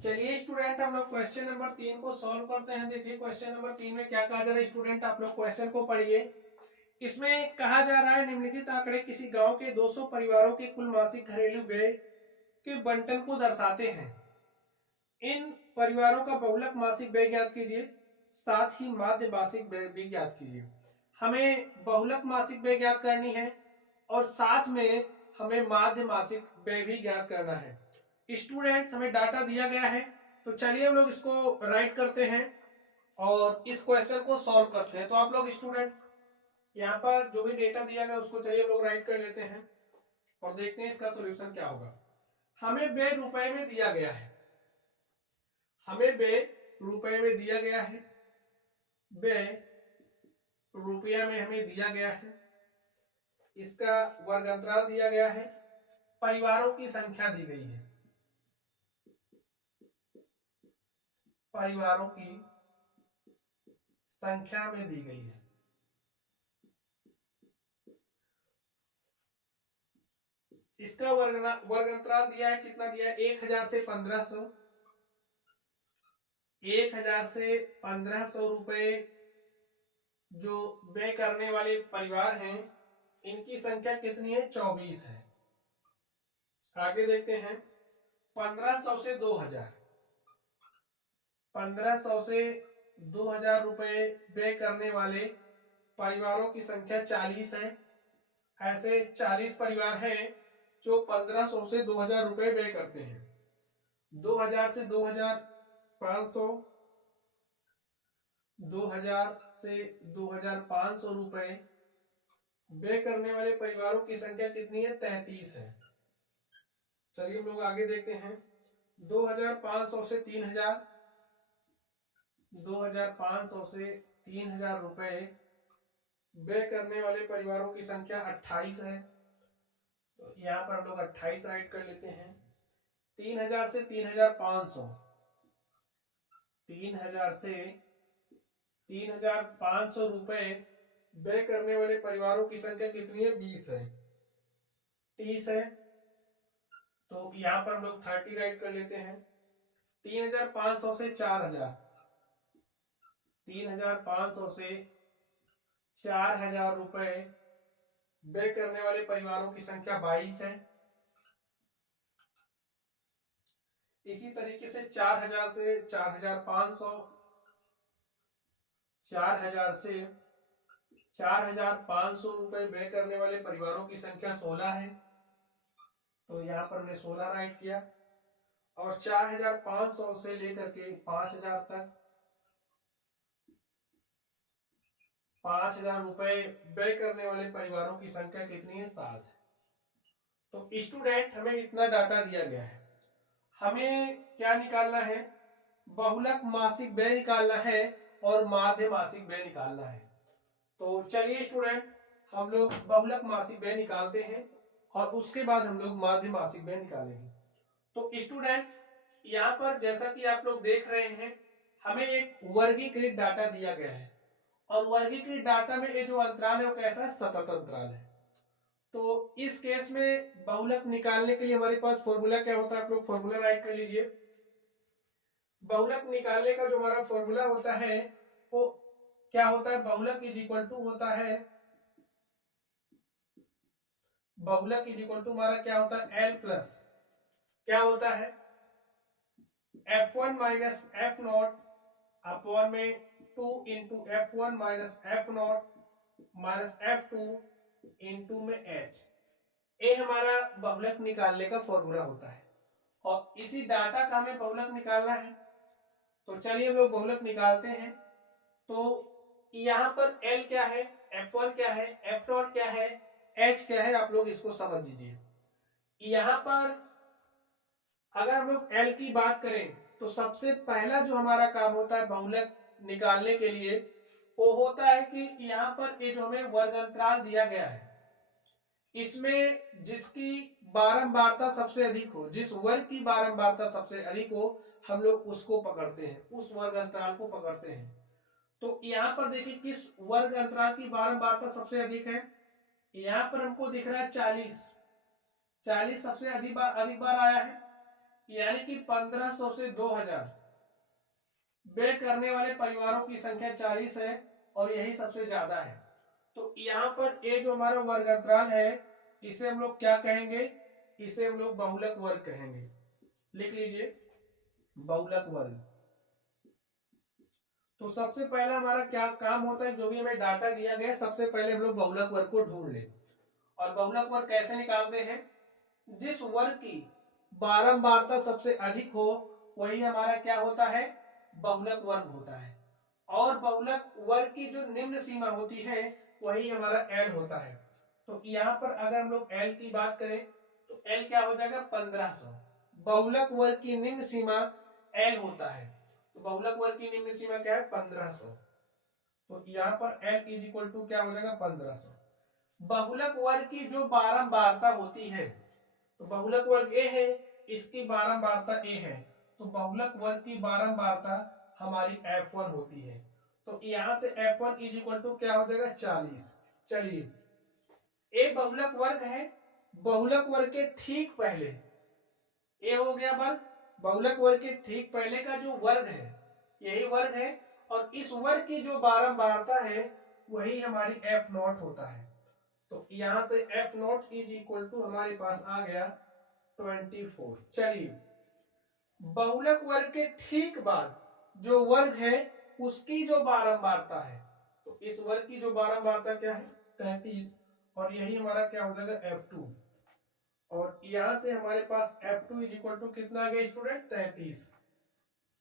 चलिए स्टूडेंट, हम लोग क्वेश्चन नंबर 3 को सॉल्व करते हैं। देखिए क्वेश्चन नंबर 3 में क्या कहा जा रहा है स्टूडेंट, आप लोग क्वेश्चन को पढ़िए। इसमें कहा जा रहा है निम्नलिखित आंकड़े किसी गांव के 200 परिवारों के कुल मासिक घरेलू व्यय के बंटन को दर्शाते हैं। इन परिवारों का बहुलक मासिक व्यय ज्ञात कीजिए, साथ ही माध्य मासिक व्यय भी ज्ञात कीजिए। हमें बहुलक मासिक व्यय ज्ञात करनी है और साथ में हमें माध्य मासिक व्यय भी ज्ञात करना है। स्टूडेंट्स, हमें डाटा दिया गया है, तो चलिए हम लोग इसको राइट करते हैं और इस क्वेश्चन को सॉल्व करते हैं। तो आप लोग स्टूडेंट यहाँ पर जो भी डेटा दिया गया उसको चलिए हम लोग राइट कर लेते हैं और देखते हैं इसका सोल्यूशन क्या होगा। हमें व्यय रुपए में दिया गया है, हमें व्यय रुपए में दिया गया है, व्यय रुपया में हमें दिया गया है, इसका वर्ग अंतराल दिया गया है, परिवारों की संख्या दी गई है, परिवारों की संख्या में दी गई है। इसका वर्ग अंतराल दिया है, कितना दिया है, 1000 से 1500, 1000 से 1500 रुपए जो व्यय करने वाले परिवार हैं इनकी संख्या कितनी है, 24 है। आगे देखते हैं, 1500 से 2000, 1500 से 2000 रुपए व्यय करने वाले परिवारों की संख्या 40 है। ऐसे 40 परिवार हैं जो 1500 से 2000 रुपए व्यय करते हैं। 2000 से 2500, 2000 से 2500 रुपए व्यय करने वाले परिवारों की संख्या कितनी है, 33 है। चलिए हम लोग आगे देखते हैं, 2500 से 3000, 2500 से 3000 रुपए व्यय करने वाले परिवारों की संख्या 28 है। तो यहाँ पर हम लोग 28 राइट कर लेते हैं। 3000 से 3500, 3000 से 3500 रुपए व्यय करने वाले परिवारों की संख्या कितनी है, 20 है, 30 है। तो यहाँ पर हम लोग 30 राइट कर लेते हैं। 3500 से 4000, 3500 से 4000 रुपए व्यय करने वाले परिवारों की संख्या 22 है। इसी तरीके से 4000 से 4500, 4000 से 4500 रुपए व्यय करने वाले परिवारों की संख्या 16 है। तो यहाँ पर हमने 16 राइट किया। और 4500 से लेकर के 5000 तक 5000 रुपए व्यय करने वाले परिवारों की संख्या कितनी है, 7 है। तो स्टूडेंट, हमें इतना डाटा दिया गया है, हमें क्या निकालना है, बहुलक मासिक व्यय निकालना है और माध्य मासिक व्यय निकालना है। तो चलिए स्टूडेंट, हम लोग बहुलक मासिक व्यय निकालते हैं और उसके बाद हम लोग माध्य मासिक व्यय निकालेंगे। तो स्टूडेंट, यहाँ पर जैसा कि आप लोग देख रहे हैं, हमें एक वर्गीकृत डाटा दिया गया है और वर्गीकृत डाटा में ये जो अंतराल है वो कैसा है, सतत अंतराल है। तो इस केस में बहुलक निकालने के लिए हमारे पास फॉर्मूला क्या होता है, आप लोग फॉर्मूला राइट कर लीजिए। बहुलक निकालने का जो हमारा फॉर्मूला होता है वो क्या होता है, बहुलक इज इक्वल टू होता है, बहुलक इज इक्वल टू हमारा क्या होता है, एल प्लस क्या होता है, F1 minus F not upon में 2 into F1 minus F not minus F2 into में H। ये हमारा बहुलक निकालने का फॉर्मूला होता है और इसी डाटा का हमें बहुलक निकालना है। तो चलिए हम लोग बहुलक निकालते हैं। तो यहाँ पर L क्या है, F1 क्या है, F नॉट क्या है, H क्या है, आप लोग इसको समझ लीजिए। यहाँ पर अगर हम लोग L की बात करें तो सबसे पहला जो हमारा काम होता है बहुलक निकालने के लिए वो होता है कि यहाँ पर ये जो हमें वर्ग अंतराल दिया गया है इसमें जिसकी बारंबारता सबसे अधिक हो, जिस वर्ग की बारंबारता सबसे अधिक हो, हम लोग उसको पकड़ते हैं, उस वर्ग अंतराल को पकड़ते हैं। तो यहाँ पर देखिए किस वर्ग अंतराल की बारंबारता सबसे अधिक है, यहाँ पर हमको दिख रहा है 40, 40 सबसे अधिक बार आया है। यानी कि 1500 से 2000 व्यय करने वाले परिवारों की संख्या 40 है और यही सबसे ज्यादा है। तो यहाँ पर ये जो हमारा वर्गांतराल है इसे हम लोग क्या कहेंगे, इसे हम लोग बहुलक वर्ग कहेंगे। लिख लीजिए बहुलक वर्ग। तो सबसे पहला हमारा क्या काम होता है, जो भी हमें डाटा दिया गया सबसे पहले हम लोग बहुलक वर्ग को ढूंढ लें। और बहुलक वर्ग कैसे निकालते हैं, जिस वर्ग की बारंबारता सबसे अधिक हो वही हमारा क्या होता है, बहुलक वर्ग होता है। और बहुलक वर्ग की जो निम्न सीमा होती है वही हमारा एल होता है। तो यहाँ पर अगर हम लोग एल की बात करें तो एल क्या हो जाएगा 1500। बहुलक वर्ग की निम्न सीमा एल होता है, तो बहुलक वर्ग की निम्न सीमा क्या है 1500। तो यहाँ पर एल इज इक्वल टू क्या हो जाएगा 1500। बहुलक वर्ग की जो बारंबारता होती है, तो बहुलक वर्ग ए है, इसकी बारंबारता ए है, तो बहुलक वर्ग की बारंबारता हमारी F1 होती है। तो यहां से F1 इज इक्वल टू क्या हो जाएगा 40। चलिए ए बहुलक वर्ग है, बहुलक वर्ग के ठीक पहले ए हो गया वर्ग, बहुलक वर्ग के ठीक पहले का जो वर्ग है यही वर्ग है, और इस वर्ग की जो बारंबारता है वही हमारी एफ नॉट होता है। तो यहां से F naught is equal to हमारे पास आ गया 24। चलिए बहुलक वर्ग के ठीक बाद जो वर्ग है उसकी जो बारंबारता है, तो इस वर्ग की जो बारंबारता क्या है 33, और यही हमारा क्या हो जाएगा F2। और यहां से हमारे पास F2 इज इक्वल टू कितना आ गया स्टूडेंट 33।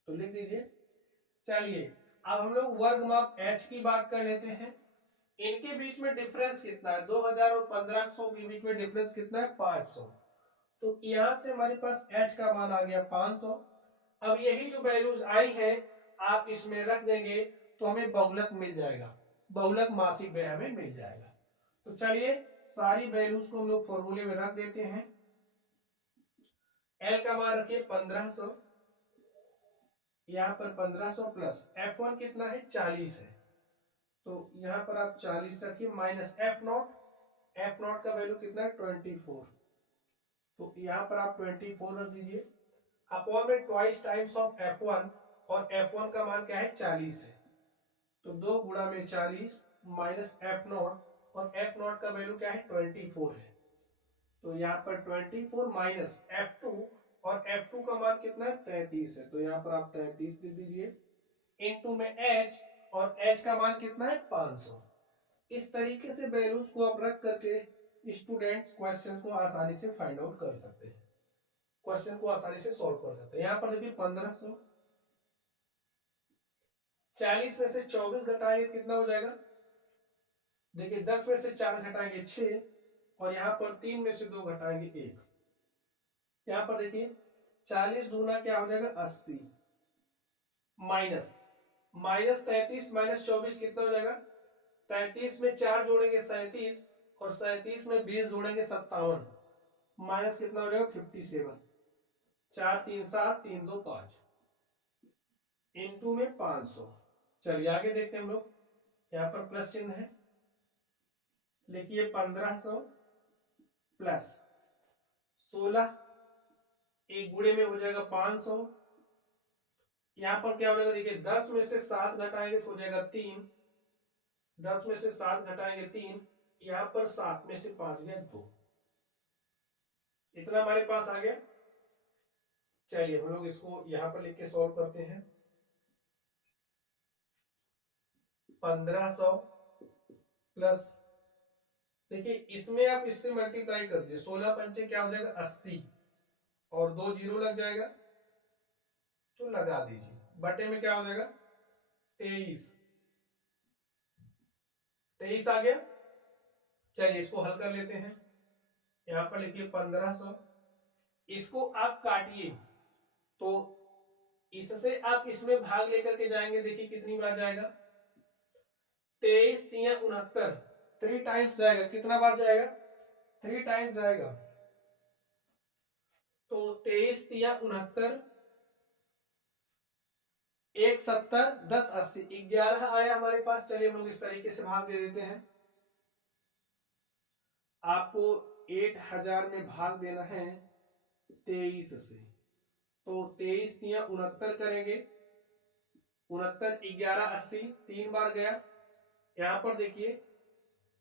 तो लिख दीजिए। चलिए अब हम लोग वर्ग माप H की बात कर लेते हैं। इनके बीच में डिफरेंस कितना है, 2000 और 1500 के बीच में डिफरेंस कितना है 500। तो यहां से हमारे पास H का मान आ गया 500। अब यही जो वैल्यूज आई है आप इसमें रख देंगे तो हमें बहुलक मिल जाएगा, बहुलक मासिक व्यय हमें मिल जाएगा। तो चलिए सारी वैल्यूज को हम लोग फॉर्मूले में रख देते हैं। एल का मान रखिए 1500, यहाँ पर 1500 प्लस F1 कितना है 40 है, तो यहाँ पर आप 40 रखिए minus F not, F not का वैल्यू कितना है 24, तो यहाँ पर आप 24 रख दीजिए। अपॉन में ट्वाइस टाइम्स ऑफ F1, और F1 का मान क्या है 40 है, तो 2 गुणा में 40 माइनस एफ नॉट, और एफ नॉट का वैल्यू क्या है 24 है, तो यहाँ पर 24 माइनस F2, और F2 का मान कितना है 33 है, तो यहाँ पर आप 33 दे दीजिए इनटू में H, और H का मान कितना है 500। इस तरीके से वैल्यूज को आप रख करके स्टूडेंट क्वेश्चन को आसानी से फाइंड आउट कर सकते हैं, क्वेश्चन को आसानी से सॉल्व कर सकते हैं। यहाँ पर देखिए 1500, 40 में से 24 घटाएंगे कितना हो जाएगा, देखिए 10 में से 4 घटाएंगे 6, और यहाँ पर 3 में से 2 घटाएंगे 1। यहाँ पर देखिए 40 दूना क्या हो जाएगा 80, माइनस माइनस 33 माइनस 24 कितना हो जाएगा, 33 में 4 जोड़ेंगे 37, और 37 में 20 जोड़ेंगे 57, माइनस कितना हो जाएगा 57, 4 3 7 3 2 5 इनटू में 500। चलिए आगे देखते हैं हम लोग, यहाँ पर प्लस चिन्ह है, लिखिए 1500 प्लस 16, एक गुणे में हो जाएगा 500, यहाँ पर क्या हो जाएगा देखिए 10 में से 7 घटाएंगे तो हो जाएगा 3, 10 में से 7 घटाएंगे 3, यहाँ पर 7 में से 5 गया 2, इतना हमारे पास आ गया। चलिए हम लोग इसको यहाँ पर लिख के सॉल्व करते हैं। 1500 प्लस, देखिए इसमें आप इससे मल्टीप्लाई कर दीजिए, 16 पंचे क्या हो जाएगा 80, और 2 जीरो लग जाएगा, तो लगा दीजिए, बटे में क्या हो जाएगा 23, 23 आ गया। चलिए इसको हल कर लेते हैं। यहाँ पर लिखिए 1500, इसको आप काटिए तो इससे आप इसमें भाग लेकर के जाएंगे, देखिए कितनी बार जाएगा 23 3 69, 3 टाइम्स जाएगा, कितना बार जाएगा 3 टाइम्स जाएगा, तो 23 3 69, 1 70 10 80 11 आया हमारे पास। चलिए हम लोग इस तरीके से भाग दे देते हैं। आपको 8000 में भाग देना है 23 से, 23×3 = 69 करेंगे, 69 11 80, 3 बार गया। यहाँ पर देखिए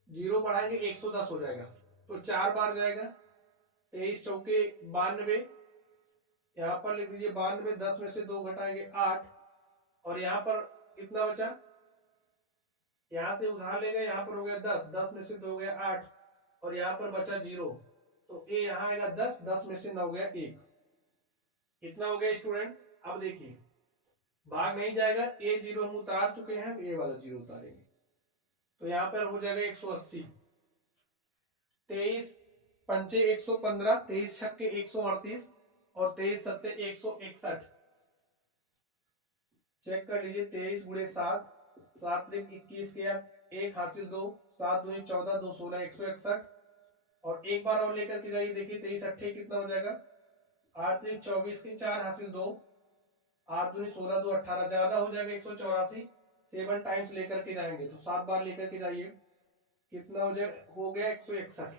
0 बढ़ाएंगे 110 हो जाएगा, तो 4 बार जाएगा। 23 चौके 92, यहाँ पर लिख दीजिए 92, 10 में से 2 घटाएंगे 8, और यहाँ पर कितना बचा, यहाँ से उधार ले गए, यहाँ पर हो गया 10, 10 में से 2 गया 8, और यहाँ पर बचा 0, तो ए यहाँ आएगा 10, 10 में से 9 गया 1, कितना हो गया स्टूडेंट। अब देखिए भाग नहीं जाएगा, ए 0 हम उतार चुके हैं, ए वाला 0 उतारेंगे, तो यहाँ पर हो जाएगा 180। 23 पंचे 115, 23 छक्के 138, और 23 सत्ते 161। चेक कर लीजिए, 23 गुणे 7, 7 त्रिक 21 किया, 1 हासिल 2, 7 दूनी 14, 2 16, 161, और एक बार और लेकर के जाइए, देखिए 23 अट्ठे कितना हो जाएगा, 8 त्रिक 24 की, 4 हासिल 2, 8 दूनी 16, 2 18, ज्यादा हो जाएगा 184, 7 टाइम्स लेकर के जाएंगे, तो 7 बार लेकर के जाइए, कितना हो जाएगा, हो गया 161।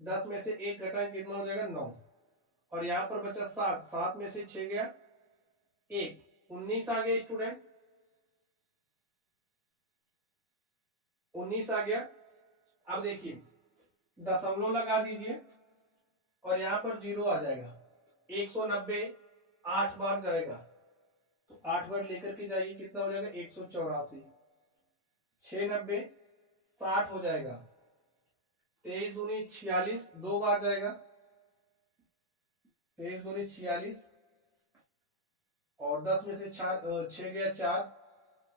10 में से 1 घटाएं, कितना हो जाएगा 9, और यहाँ पर बचा 7, 7 में से 6 गया 1, 19 आ गया स्टूडेंट, 19 आ गया। अब देखिए दशमलव लगा दीजिए, और यहाँ पर 0 आ जाएगा, 190 8 बार जाएगा, तो 8 बार लेकर के जाइए, कितना हो जाएगा 184, 690 60 हो जाएगा, 23 दूनी 46, 2 बार जाएगा, 23 दूनी 46, और 10 में से 6 गया 4,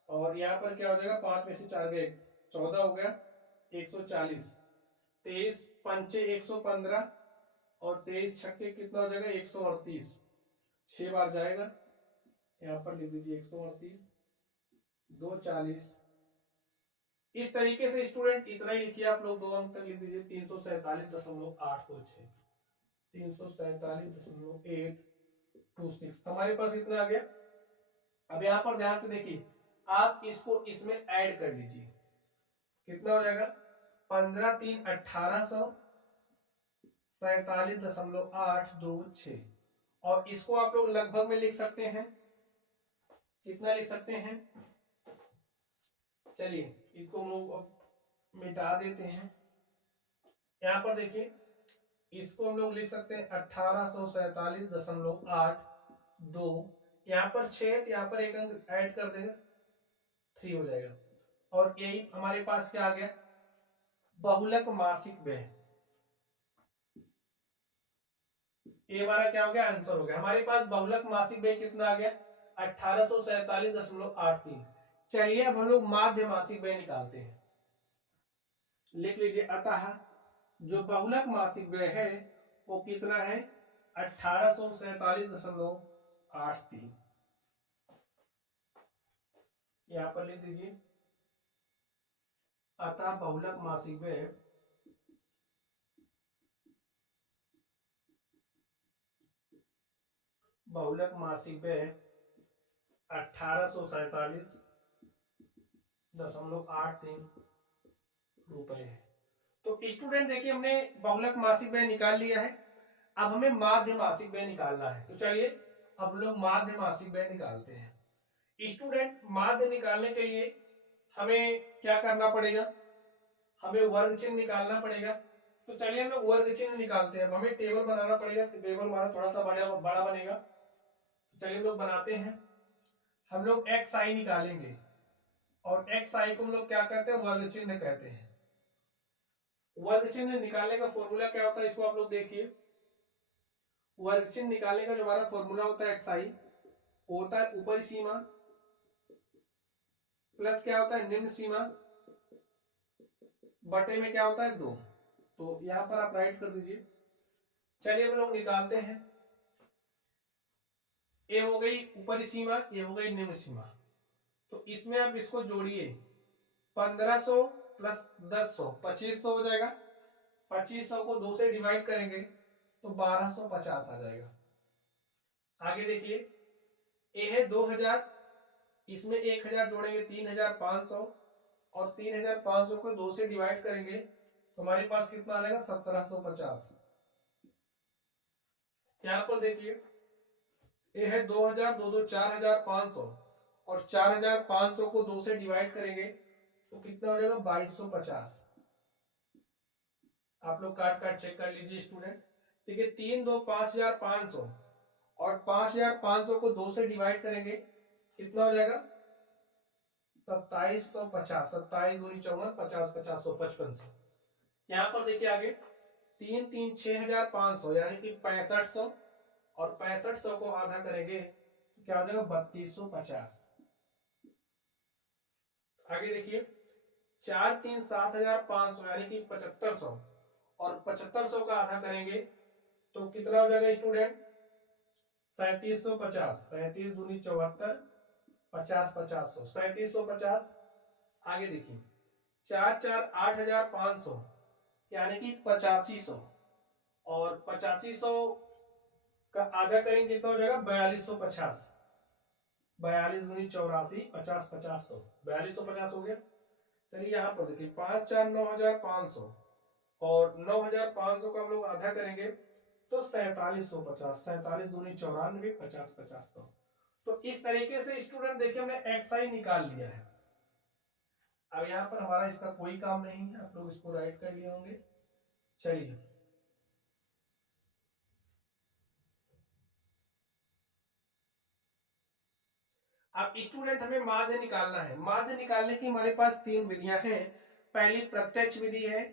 और यहाँ पर क्या हो जाएगा, 5 में से 4 गए 14 हो गया 140, 23 पंचे 115, और 23 छक्के कितना हो जाएगा 138, 6 बार जाएगा, यहाँ पर लिख दीजिए 138, 2 40। इस तरीके से स्टूडेंट इतना ही लिखिए आप लोग, 2 अंक तक लिख दीजिए, 347.826, 347.826 हमारे पास इतना आ गया। अब यहाँ पर ध्यान से देखिए, आप इसको इसमें ऐड कर लीजिए, कितना हो जाएगा, 15 3 1847.826, और इसको आप लोग लगभग में लिख सकते हैं, कितना लिख सकते हैं, चलिए इसको हम लोग मिटा देते हैं। यहाँ पर देखिए इसको हम लोग लिख सकते हैं 1847.82, यहाँ पर 6, यहाँ पर एक अंक ऐड कर देंगे 3 हो जाएगा, और यही हमारे पास क्या आ गया, बहुलक मासिक व्यय, ये हमारा क्या हो गया, आंसर हो गया। हमारे पास बहुलक मासिक व्यय कितना आ गया, 1847.83। चलिए अब हम लोग माध्य मासिक व्यय निकालते हैं, लिख लीजिए, अतः जो बहुलक मासिक व्यय है वो कितना है, 1847.83, यहां पर लिख दीजिए, अतः बहुलक मासिक व्यय बहुलक मासिक व्यय 1847.83 रुपए है। तो स्टूडेंट देखिए हमने बहुलक मासिक व्यय निकाल लिया है, अब हमें माध्य मासिक व्यय निकालना है, तो चलिए अब लोग माध्य मासिक व्यय निकालते हैं। स्टूडेंट माध्य निकालने के लिए हमें क्या करना पड़ेगा, हमें वर्ग चिन्ह निकालना पड़ेगा, तो चलिए हम लोग वर्ग चिन्ह निकालते हैं। हमें टेबल बनाना पड़ेगा, तो टेबल हमारा थोड़ा सा बड़ा बनेगा, तो चलिए हम लोग बनाते हैं। हम लोग एक्स आई निकालेंगे, और एक्स आई को हम लोग क्या कहते हैं, वर्ग चिन्ह कहते हैं। वर्ग चिन्ह निकालने का फॉर्मूला क्या होता है, इसको आप लोग देखिए, वर्ग चिन्ह निकालने का जो हमारा फॉर्मूला होता है एक्स आई, होता है ऊपरी सीमा प्लस क्या होता है, निम्न सीमा बटे में क्या होता है 2, तो यहां पर आप राइट कर दीजिए। चलिए हम लोग निकालते हैं, ए हो गई ऊपरी सीमा, ये हो गई निम्न सीमा, तो इसमें आप इसको जोड़िए, 1500 प्लस 1000 2500 हो जाएगा, 2500 को 2 से डिवाइड करेंगे तो 1250 आ जाएगा। आगे देखिए, ए है 2000, इसमें 1000 जोड़ेंगे 3500, और 3500 को 2 से डिवाइड करेंगे तो हमारे पास कितना आ जाएगा, 1750। यहां पर देखिए ये है 2000, दो दो 4500, और 4500 को 2 से डिवाइड करेंगे तो कितना हो जाएगा 2250। आप लोग काट काट चेक कर लीजिए स्टूडेंट। ठीक है, 3 2 5500, और 5500 को 2 से डिवाइड करेंगे कितना हो जाएगा 2750। 27 दूनी 54, 50 50 155 से। यहाँ पर देखिए आगे 3 3 6500 यानी कि 6500, और 6500 को आधा करेंगे तो क्या हो जाएगा 3250। आगे देखिए 4 3 7500 यानी कि 7500, और 7500 का आधा करेंगे तो कितना हो जाएगा स्टूडेंट 3750। 37 दूनी 74, 50 50 100, 3750। आगे देखिए 4 4 8500 यानी कि 8500, और 8500 का आधा करेंगे कितना हो जाएगा 4250। 42 दूनी 84, 50 50 100, 4250 हो गया। चलिए यहाँ पर देखिए 5 4 9500, और 9500 का हम लोग आधा करेंगे तो 4750। 47 दूनी 94, 50 50 100। तो इस तरीके से स्टूडेंट देखिए हमने एक्स आई निकाल लिया है। अब यहाँ पर हमारा इसका कोई काम नहीं है, आप लोग इसको राइट कर लिए होंगे। चलिए अब स्टूडेंट हमें माध्य निकालना है। माध्य निकालने की हमारे पास 3 विधियां हैं। पहली प्रत्यक्ष विधि है,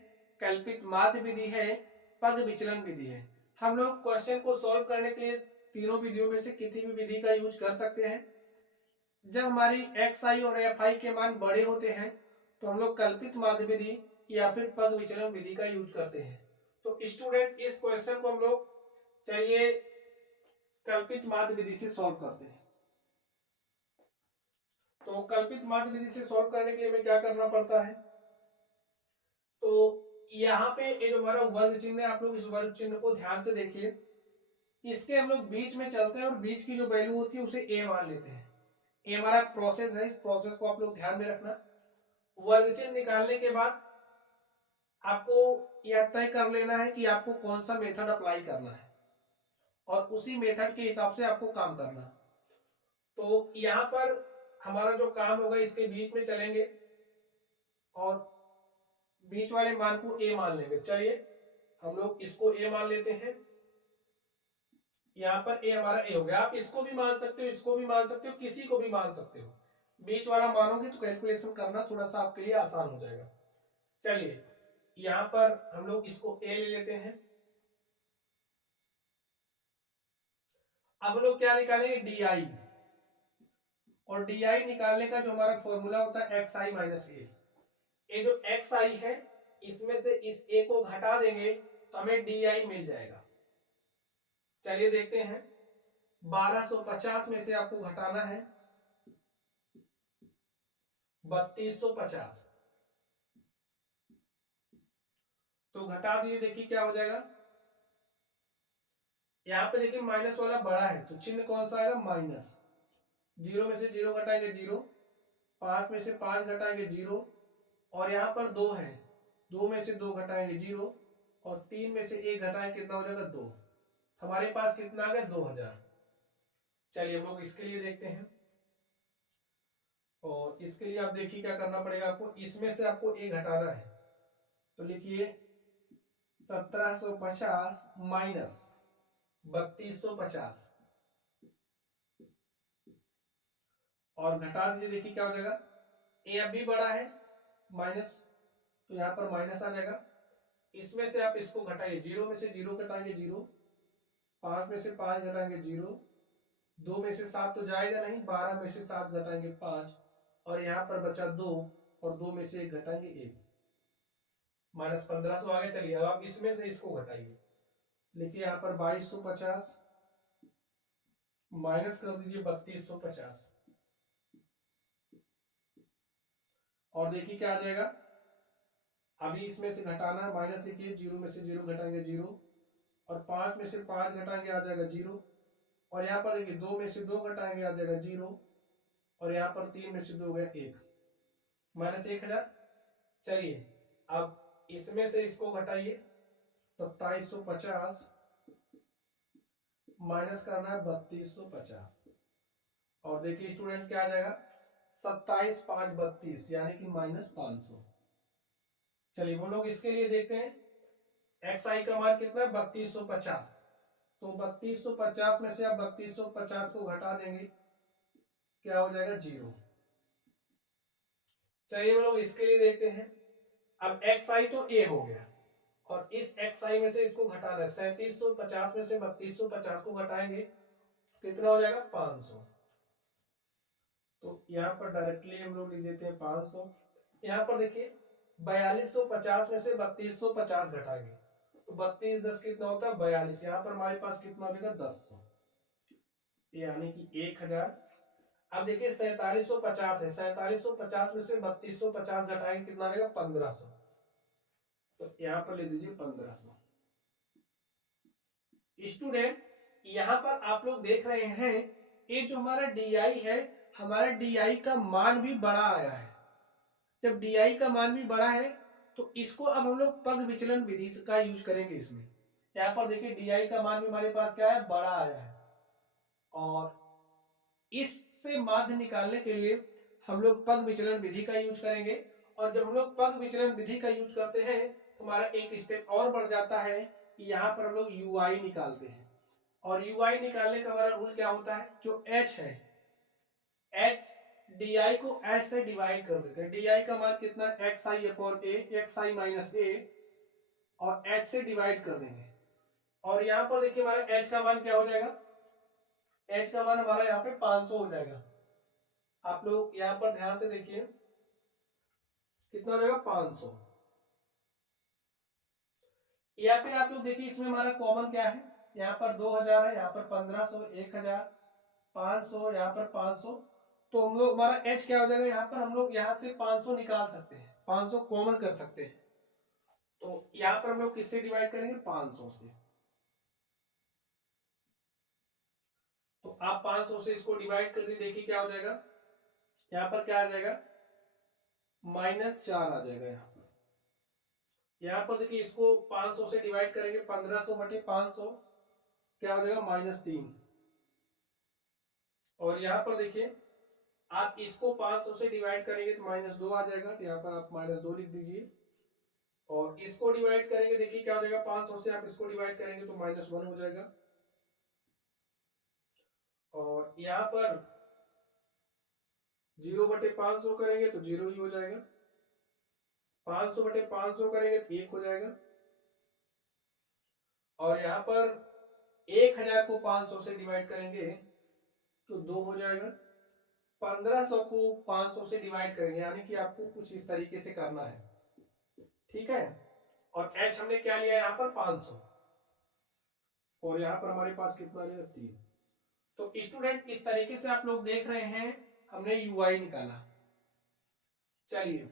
कल्पित माध्य विधि है, पग विचलन विधि है। हम लोग क्वेश्चन को सॉल्व करने के लिए तीनों विधियों में से किसी भी विधि का यूज कर सकते हैं। जब हमारी एक्स आई और एफ आई के मान बड़े होते हैं तो हम लोग कल्पित माध्य विधि या फिर पग विचलन विधि का यूज करते हैं। तो स्टूडेंट इस क्वेश्चन को हम लोग चलिए कल्पित माध्य विधि से सॉल्व करते हैं। तो कल्पित माध्य विधि से सॉल्व करने के लिए हमें क्या करना पड़ता है, तो यहाँ पे ये जो हमारा वर्ग चिन्ह है, आप लोग इस वर्ग चिन्ह को ध्यान से देखिए। इसके हम लोग बीच में चलते हैं और बीच की जो वैल्यू होती है उसे ए मान लेते हैं। ये हमारा प्रोसेस है, इस प्रोसेस को आप लोग ध्यान में रखना। वर्ग चिन्ह निकालने के बाद आपको यह तय कर लेना है कि आपको कौन सा मेथड अप्लाई करना है, और उसी मेथड के हिसाब से आपको काम करना। तो यहाँ पर हमारा जो काम होगा इसके बीच में चलेंगे और बीच वाले मान को ए मान लेंगे। चलिए हम लोग इसको ए मान लेते हैं। यहाँ पर ए हमारा ए हो गया। आप इसको भी मान सकते हो, इसको भी मान सकते हो, किसी को भी मान सकते हो। बीच वाला मानोगे तो कैलकुलेशन करना थोड़ा सा आपके लिए आसान हो जाएगा। चलिए यहाँ पर हम लोग इसको ए ले लेते हैं। अब हम लोग क्या निकालेंगे डी आई, और डी आई निकालने का जो हमारा फॉर्मूला होता है एक्स आई माइनस ए। ये जो एक्स आई है इसमें से इस ए को घटा देंगे तो हमें डी आई मिल जाएगा। चलिए देखते हैं 1250 में से आपको घटाना है 3250। तो घटा दिए, देखिए क्या हो जाएगा। यहाँ पे देखिए माइनस वाला बड़ा है तो चिन्ह कौन सा आएगा माइनस। 0 में से 0 घटाएंगे 0, 5 में से 5 घटाएंगे 0, और यहाँ पर 2 है, 2 में से 2 घटाएंगे 0, और 3 में से 1 घटाएंगे कितना हो जाएगा 2। हमारे पास कितना आ गया 2000। चलिए हम लोग इसके लिए देखते हैं, और इसके लिए आप देखिए क्या करना पड़ेगा आपको। इसमें से आपको ए घटाना है तो लिखिए 1750 माइनस 3250, और घटा दीजिए, देखिए क्या हो जाएगा। ए अब भी बड़ा है माइनस, तो यहाँ पर माइनस आ जाएगा। इसमें से आप इसको घटाइए, 0 में से 0 घटाएंगे 0, 5 में से 5 घटाएंगे 0, 2 में से 7 तो जाएगा नहीं, 12 में से 7 घटाएंगे 5, और यहाँ पर बचा 2, और 2 में से 1 घटाएंगे 1, माइनस 1500 आ गया। चलिए अब आप इसमें से इसको घटाइए, देखिए यहाँ पर 2250 माइनस कर दीजिए 3250, और देखिए क्या आ जाएगा। अभी इसमें से घटाना है, माइनस देखिए 0 में से 0 घटाएंगे 0, और 5 में से 5 घटाएंगे आ जाएगा 0, और यहाँ पर देखिए 2 में से 2 घटाएंगे आ जाएगा 0, और यहाँ पर 3 में से 2 गया 1, माइनस 1000। चलिए अब इसमें से इसको घटाइए 2750 माइनस करना है 3250 और देखिए स्टूडेंट क्या आ जाएगा 27 5 32 यानी कि -500। चलिए वो लोग इसके लिए देखते हैं एक्स आई का मान कितना है 3250। तो 3250 में से आप 3250 को घटा देंगे क्या हो जाएगा 0। चलिए वो लोग इसके लिए देखते हैं। अब एक्स आई तो ए हो गया और इस एक्स आई में से इसको घटाना है 3750 में से 3250 को घटाएंगे कितना हो जाएगा 500। तो यहाँ पर डायरेक्टली हम लोग लिख देते हैं 500। यहाँ पर देखिए 4250 में से 3250 घटाएंगे तो 32 10 कितना होता है 42। यहाँ पर हमारे पास कितना हो जाएगा 10 यानी कि 1000। अब देखिए 4750 है 4750 में से 3250 घटाएंगे कितना आ जाएगा 1500। तो यहाँ पर लिख दीजिए 1500। स्टूडेंट यहाँ पर आप लोग देख रहे हैं ये जो हमारा DI है हमारा DI का मान भी बड़ा आया है। जब DI का मान भी बड़ा है तो इसको अब हम लोग पग विचलन विधि का यूज करेंगे इसमें। यहाँ पर देखिए DI का मान भी हमारे पास क्या है बड़ा आया है और इससे माध्य निकालने के लिए हम लोग पग विचलन विधि का यूज करेंगे। और जब हम लोग पग विचलन विधि का यूज करते हैं तो हमारा एक स्टेप और बढ़ जाता है कि यहाँ पर हम लोग UI निकालते हैं और UI निकालने का हमारा रूल क्या होता है जो H है H DI को H से डिवाइड कर देते हैं। DI का मान कितना XI upon A XI minus A और H से डिवाइड कर देंगे और यहाँ पर देखिए हमारा H का मान क्या हो जाएगा H का मान हमारा यहाँ पे 500 हो जाएगा। आप लोग यहाँ पर ध्यान से देखिए कितना हो जाएगा 500। या फिर आप लोग देखिए इसमें हमारा कॉमन क्या है यहाँ पर 2000 है यहाँ पर 1500 1000 500 यहाँ पर 500। तो हम लोग हमारा H क्या हो जाएगा यहाँ पर हम लोग यहाँ से 500 निकाल सकते हैं 500 कॉमन कर सकते हैं। तो यहाँ पर हम लोग किससे डिवाइड करेंगे 500 से। तो आप 500 से इसको डिवाइड कर दीजिए देखिए क्या हो जाएगा यहाँ पर क्या आ जाएगा -4 आ जाएगा। यहाँ पर देखिए इसको 500 से डिवाइड करेंगे 1500 बटे 500 क्या हो जाएगा -3। और यहाँ पर देखिए आप इसको 500 से डिवाइड करेंगे तो -2 आ जाएगा तो यहाँ पर आप -2 लिख दीजिए और इसको डिवाइड करेंगे देखिए क्या हो जाएगा 500 से आप इसको डिवाइड करेंगे तो -1 हो जाएगा और यहाँ पर 0 बटे 500 करेंगे तो 0 ही हो जाएगा 500 बटे 500 करेंगे तो 1 हो जाएगा और यहाँ पर 1000 को 500 से डिवाइड करेंगे तो 2 हो जाएगा 1500 को 500 से डिवाइड करेंगे यानी कि आपको कुछ इस तरीके से करना है ठीक है। और H हमने क्या लिया यहाँ पर 500 और यहाँ पर हमारे पास कितना आएगा 3। तो स्टूडेंट इस तरीके से आप लोग देख रहे हैं हमने UI निकाला। चलिए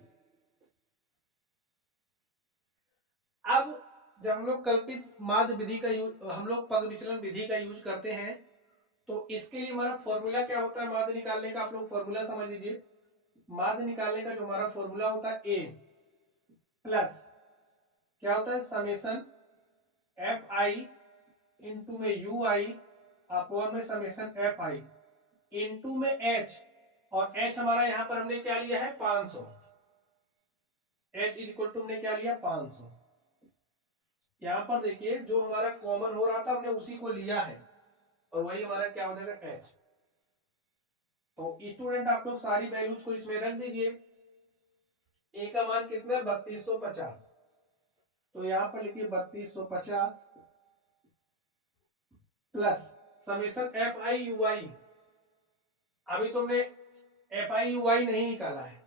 अब जब हम लोग कल्पित माध्य विधि का यूज हम लोग पग विचलन विधि का यूज करते हैं तो इसके लिए हमारा फॉर्मूला क्या होता है माध्य निकालने का आप लोग फॉर्मूला समझ लीजिए। माध्य निकालने का जो हमारा फॉर्मूला होता है A प्लस क्या होता है समेशन FI इंटू में UI अपॉन में समेशन FI इंटू में H और H हमारा यहाँ पर हमने क्या लिया है 500 H इज इक्वल टू हमने क्या लिया 500। यहाँ पर देखिए जो हमारा कॉमन हो रहा था हमने उसी को लिया है और वही हमारा क्या हो जाएगा H। तो स्टूडेंट आप लोग सारी वैल्यूज को इसमें रख दीजिए। A का मान कितना है 3250 तो यहाँ पर लिखिए 3250 प्लस समेशन FI/UI अभी तुमने FI/UI नहीं निकाला है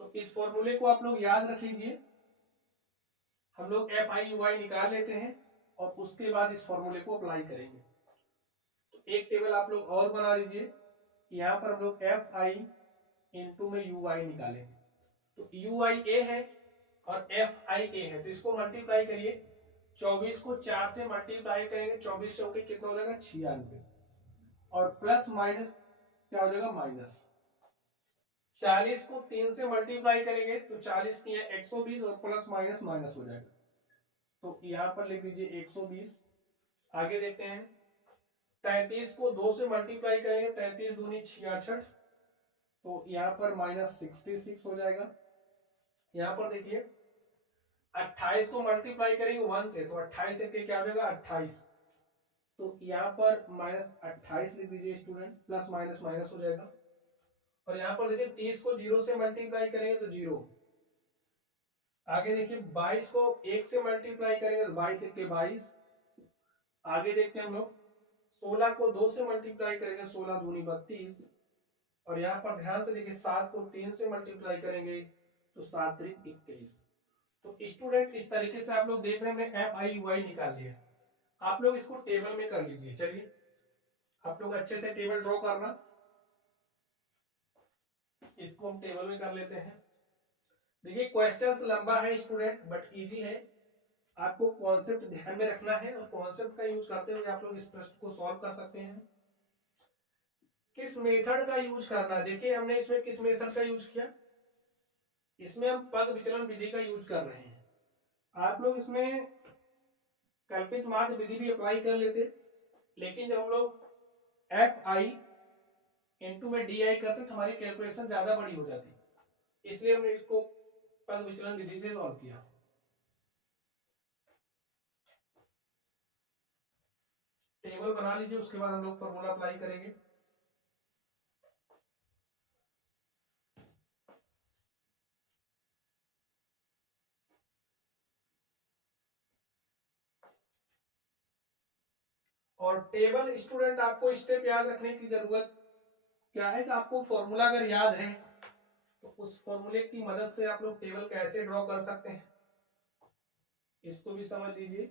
तो इस फॉर्मूले को आप लोग याद रख लीजिए। हम लोग FI/UI निकाल लेते हैं और उसके बाद इस फॉर्मूले को अप्लाई करेंगे। तो एक टेबल आप लोग और बना लीजिए यहाँ पर हम लोग FI इंटू में UI निकालें तो UI A है और FI A है तो इसको मल्टीप्लाई करिए 24 को 4 से मल्टीप्लाई करेंगे 24 से होकर कितना हो जाएगा 96 और प्लस माइनस क्या हो जाएगा माइनस 40 को 3 से मल्टीप्लाई करेंगे तो 40 की है 120 और प्लस माइनस माइनस हो जाएगा तो यहाँ पर लिख दीजिए 120। आगे देखते हैं 33 को 2 से मल्टीप्लाई करेंगे, 33 दूनी 66, तो यहाँ पर -66 हो जाएगा। यहाँ पर देखिए 28 को मल्टीप्लाई करेंगे 1 से, तो 28 एक क्या हो जाएगा 28, तो यहाँ पर -28 लिख दीजिए स्टूडेंट, प्लस माइनस माइनस हो जाएगा। और यहाँ पर देखिए 30 को 0 से मल्टीप्लाई करेंगे तो 0। आगे देखिए 22 को 1 से मल्टीप्लाई करेंगे तो 22 एक के 22। आगे देखते हैं हम लोग 16 को 2 से मल्टीप्लाई करेंगे, 16 दूनी 32। और यहाँ पर ध्यान से देखिए 7 को 3 से मल्टीप्लाई करेंगे तो 7 त्रिक 21। तो स्टूडेंट इस तरीके से आप लोग देख रहे हैं एफ आई यू आई निकाल लिया। आप लोग इसको टेबल में कर लीजिए। चलिए आप लोग अच्छे से टेबल ड्रॉ करना, इसको हम टेबल में कर लेते हैं। देखिए क्वेश्चन लंबा है स्टूडेंट बट इजी है, आपको कॉन्सेप्ट ध्यान में रखना है और कॉन्सेप्ट का यूज करते हुए आप लोग इस प्रश्न को सॉल्व कर सकते हैं। किस मेथड का यूज करना है, देखिए हमने इसमें किस मेथड का यूज किया, इसमें हम पद विचलन विधि का यूज कर रहे हैं। आप लोग इसमें कल्पित माध्य विधि भी अप्लाई कर लेते, लेकिन जब हम लोग एफ आई इंटू में डी आई करते तो हमारी कैलकुलेशन ज्यादा बड़ी हो जाती, इसलिए हमने इसको पद विचलन विधि से सॉल्व किया। टेबल बना लीजिए, उसके बाद हम लोग फॉर्मूला अप्लाई करेंगे। और टेबल स्टूडेंट आपको स्टेप याद रखने की जरूरत क्या है कि आपको फॉर्मूला अगर याद है तो उस फॉर्मूले की मदद से आप लोग टेबल कैसे ड्रॉ कर सकते हैं, इसको भी समझ लीजिए।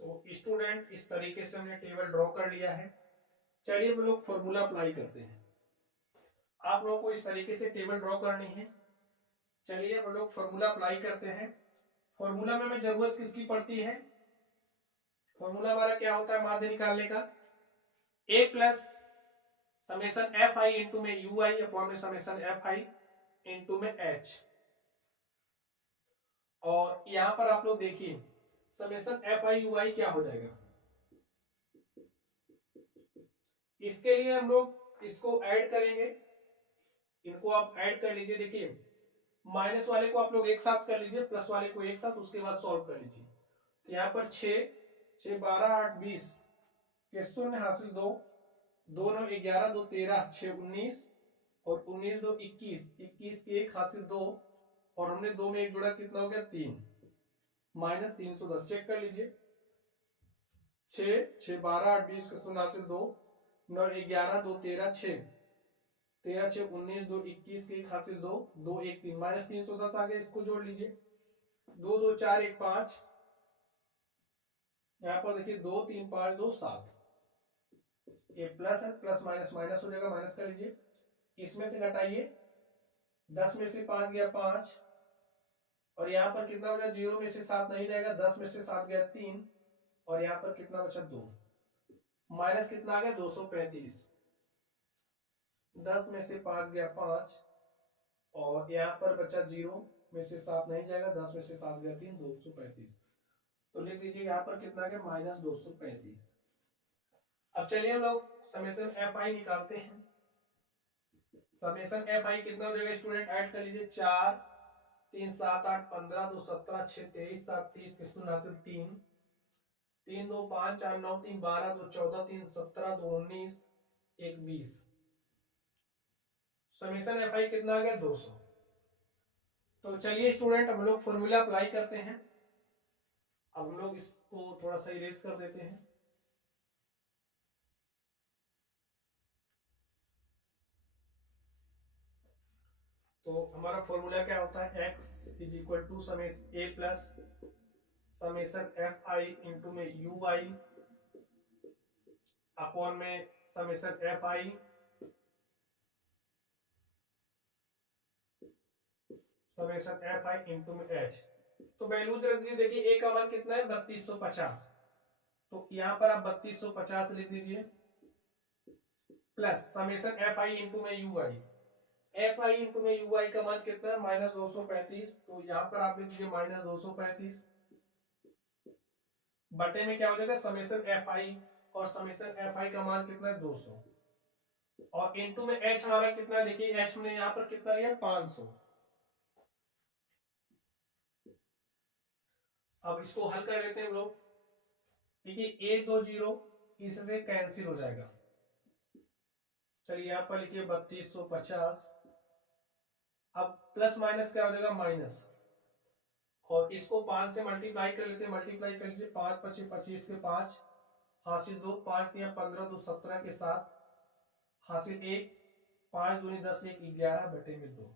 तो स्टूडेंट इस तरीके से हमने टेबल ड्रॉ कर लिया है। चलिए हम लोग फॉर्मूला अप्लाई करते हैं। आप लोगों को इस तरीके से टेबल ड्रॉ करनी है। चलिए हम लोग फॉर्मूला अप्लाई करते हैं। फॉर्मूला में हमें जरूरत किसकी पड़ती है, फॉर्मूला हमारा क्या होता है माध्य निकालने का, A plus summation F I into में यू आई अपॉन में समेशन एफ आई इंटू में एच। और यहां पर आप लोग देखिए summation F I U I क्या हो जाएगा, इसके लिए हम लोग इसको ऐड करेंगे, इनको आप ऐड कर लीजिए। देखिए माइनस वाले को आप लोग एक साथ कर लीजिए, प्लस वाले को एक साथ, उसके बाद सॉल्व कर लीजिए। तो यहाँ पर 6 6 12 8 20 के शून्य हासिल 2 2 9 11 2 13 6 19 और 19 2 21 21 के एक हासिल 2 और हमने 2 में एक जोड़ा, कितना हो गया 3 -310। चेक कर लीजिए 6 6 12 8 20 के शून्य हासिल 2 9 11 2 13 6 13 6 19 2 21 के एक हासिल 2 2 1 3 -310 आ गया, इसको जोड़ लीजिए 2 2 4 1 5, यहाँ पर देखिए 2 3 5 2 7, ये प्लस है, प्लस माइनस माइनस हो जाएगा, माइनस कर लीजिए। इसमें से घटाइए 10 में से 5 गया 5 और यहाँ पर कितना बचा, 0 में से 7 नहीं जाएगा, 10 में से 7 गया 3 और यहाँ पर कितना बचा 2, माइनस कितना आ गया 235, 10 में से 5 गया 5 और यहाँ पर बचा 0 में से 7 नहीं जाएगा, 10 में से 7 गया 3 235। तो लिख दीजिए यहाँ पर कितना आ गया -235। अब चलिए हम लोग समेशन एफ आई निकालते हैं। समेशन एफ आई कितना हो जाएगा स्टूडेंट, ऐड कर लीजिए 4 3 7 8 15 2 17 6 23 7 30 के शून्य हासिल 3 3 2 5 4 9 3 12 2 14 3 17 2 19 1 20। समेशन एफ आई कितना आ गया 200। तो चलिए स्टूडेंट हम लोग फॉर्मूला अप्लाई करते हैं। अब हम लोग इसको थोड़ा सा इरेज कर देते हैं। तो हमारा फॉर्मूला क्या होता है, x is equal to summation a plus summation F I into में यू आई अपॉन में summation F I summation F I into में एच। तो वैल्यूज रख दीजिए। देखिए a का मान कितना है 3250, तो यहाँ पर आप 3250 लिख दीजिए plus summation F I into में U I. F I into में यू आई का मान कितना है -235, तो यहाँ पर आप लिख दीजिए -235 बटे में क्या हो जाएगा समेशन एफ आई, और समेशन एफ आई का मान कितना है 200, और इनटू में एच हमारा कितना है, देखिए एच हमने यहाँ पर कितना लिया 500। अब इसको हल कर लेते हैं हम लोग। देखिए 1 2 0 इससे कैंसिल हो जाएगा। चलिए यहाँ पर लिखिए 3250, अब प्लस माइनस क्या हो जाएगा माइनस, और इसको 5 से मल्टीप्लाई कर लेते हैं, मल्टीप्लाई कर लीजिए 5 5 25 के 5 हासिल 2, 5 दिया 15 2 17 के 7 हासिल 1, 5 दूनी 10 1 11 बटे में 2।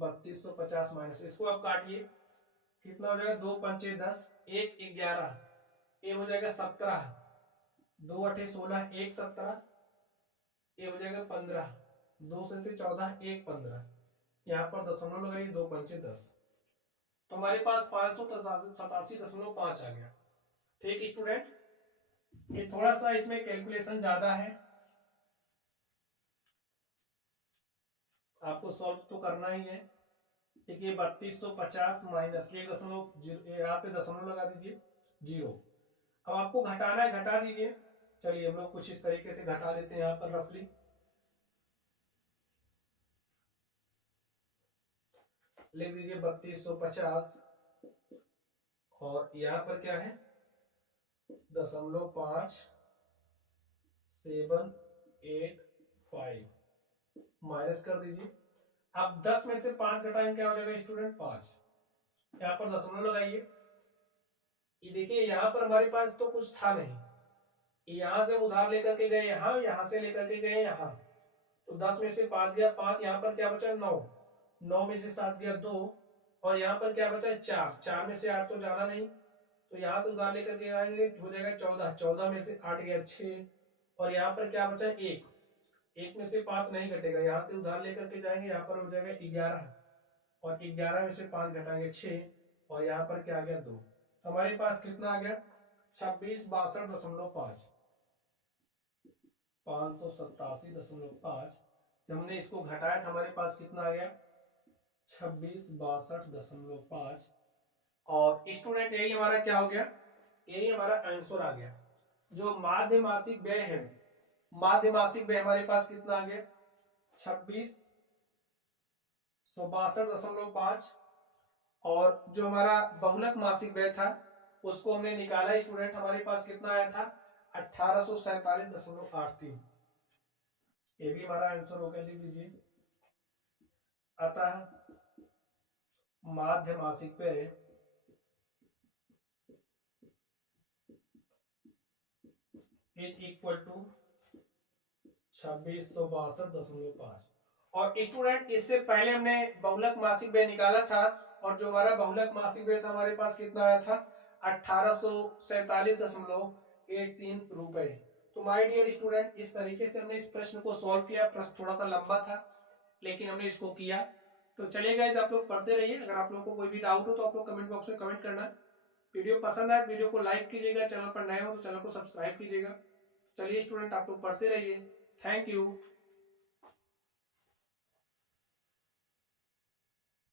3250 माइनस, इसको आप काटिए कितना हो जाएगा 2 पंचे 10 1 11, ये हो जाएगा 17, 2 8 16 1 17, ये हो जाएगा 15, 2 से 14 1 15, यहाँ पर दशमलव लगाइए 2 पंचे 10, तो हमारे पास 587.5 आ गया। ठीक स्टूडेंट, ये थोड़ा सा इसमें कैलकुलेशन ज्यादा है, आपको सॉल्व तो करना ही है। देखिए 3250 माइनस 1 यहाँ पे दशमलव लगा दीजिए 0। अब आपको घटाना है, घटा दीजिए। चलिए हम लोग कुछ इस तरीके से घटा लेते हैं यहाँ पर रफली। लिख दीजिए 3250 और यहाँ पर क्या है 0.5785 माइनस कर दीजिए। अब 10 में से 5 घटाएंगे क्या हो जाएगा स्टूडेंट 5, यहाँ पर दशमलव लगाइए। ये देखिए यहाँ पर हमारे पास तो कुछ था नहीं, यहां से उधार लेकर के गए यहाँ, यहां से लेकर के गए यहाँ, तो 10 में से 5 गया 5, यहाँ पर क्या बचा 9, 9 में से 7 गया 2, और यहाँ पर क्या बचा 4, 4 में से 8 तो जाना नहीं, तो यहाँ से उधार लेकर के आएंगे हो जाएगा 14, 14 में से 8 गया 6, और यहाँ पर क्या बचा 1, 1 में से 5 नहीं घटेगा, यहाँ से उधार लेकर के जाएंगे, यहाँ पर हो जाएगा 11, और 11 में से 5 घटाएंगे 6, और यहाँ पर क्या आ गया 2, हमारे पास कितना आ गया 2662.5, 587.5। जब हमने इसको घटाया था हमारे पास कितना आ गया 2662.5, और स्टूडेंट यही हमारा क्या हो गया, यही हमारा आंसर आ गया। जो माध्य मासिक व्यय है, माध्य मासिक व्यय हमारे पास कितना आ गया 2662.5, और जो हमारा बहुलक मासिक व्यय था उसको हमने निकाला स्टूडेंट, हमारे पास कितना आया था 1847.83। ये भी हमारा आंसर होगा, लिख दीजिए। अतः माध्य मासिक व्यय इज इक्वल टू 2662.5। और स्टूडेंट इससे पहले हमने बहुलक मासिक व्यय निकाला था, और जो हमारा बहुलक मासिक व्यय था हमारे पास कितना आया था 1847.83 रुपए। तो माय डियर स्टूडेंट, इस तरीके से हमने इस प्रश्न को सॉल्व किया। प्रश्न थोड़ा सा लंबा था लेकिन हमने इसको किया। तो चलिए गाइस, आप लोग पढ़ते रहिए। अगर आप लोग को कोई भी डाउट हो तो आप लोग कमेंट बॉक्स में कमेंट करना। वीडियो पसंद आए वीडियो को लाइक कीजिएगा, चैनल पर नए हो तो चैनल को सब्सक्राइब कीजिएगा। चलिए स्टूडेंट, आप लोग पढ़ते रहिए। Thank you.